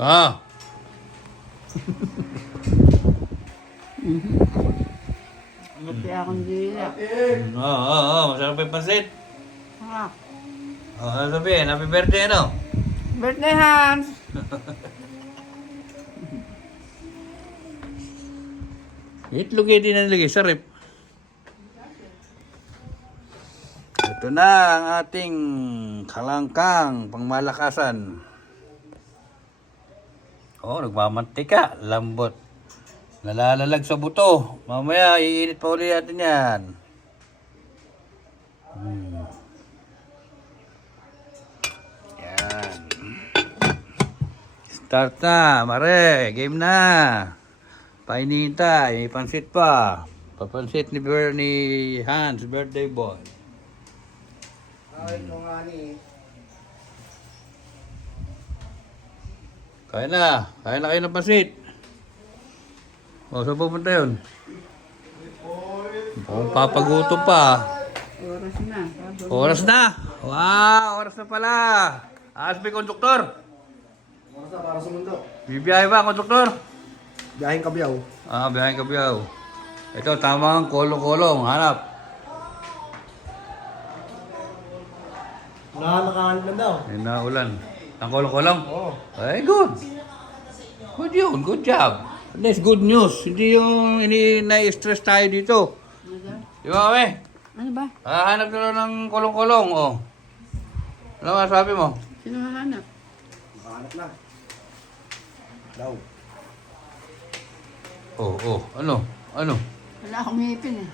Ah. Buti akong dila. Masarap yung pansit. Ah, Ano sabihin? Happy birthday, ano? birthday Hans! Itlog din nilagay sa rep. Ito na ang ating kalangkang pangmalakasan. Oh, nagmamantika, lambot. Nalalalag sa buto. Mamaya, iinit pa uli natin yan. Yan. Start na, mare. Game na. Painintay, may pansit pa. Papansit ni Hans, birthday boy. Ay, ito nga ni. Kain na kayo ng pansit. O, saan pupunta yun? Mukhang papagutom pa. Oras na. Oras na! Wow, oras na pala. Aspi, konduktor. Oras na para sa mundo. Bibiyahe ba, konduktor? Biyaheng Kabyaw. Biyahe ka biyaw. Ito, tamang kolong-kolong. Hanap. Nakahanap lang daw. May naulan. Ang kolong-kolong? Oo. Ay, good. Good yun. Good job. At least good news. Hindi yung na-stress tayo dito. Di ba, kami? Ano ba? Hanap na lang ng kolong-kolong, oh. Ano nga sabi mo? Sino hahanap? Nakahanap na. Daw. Oh, oh. Ano? Ano? Wala akong ngipin eh.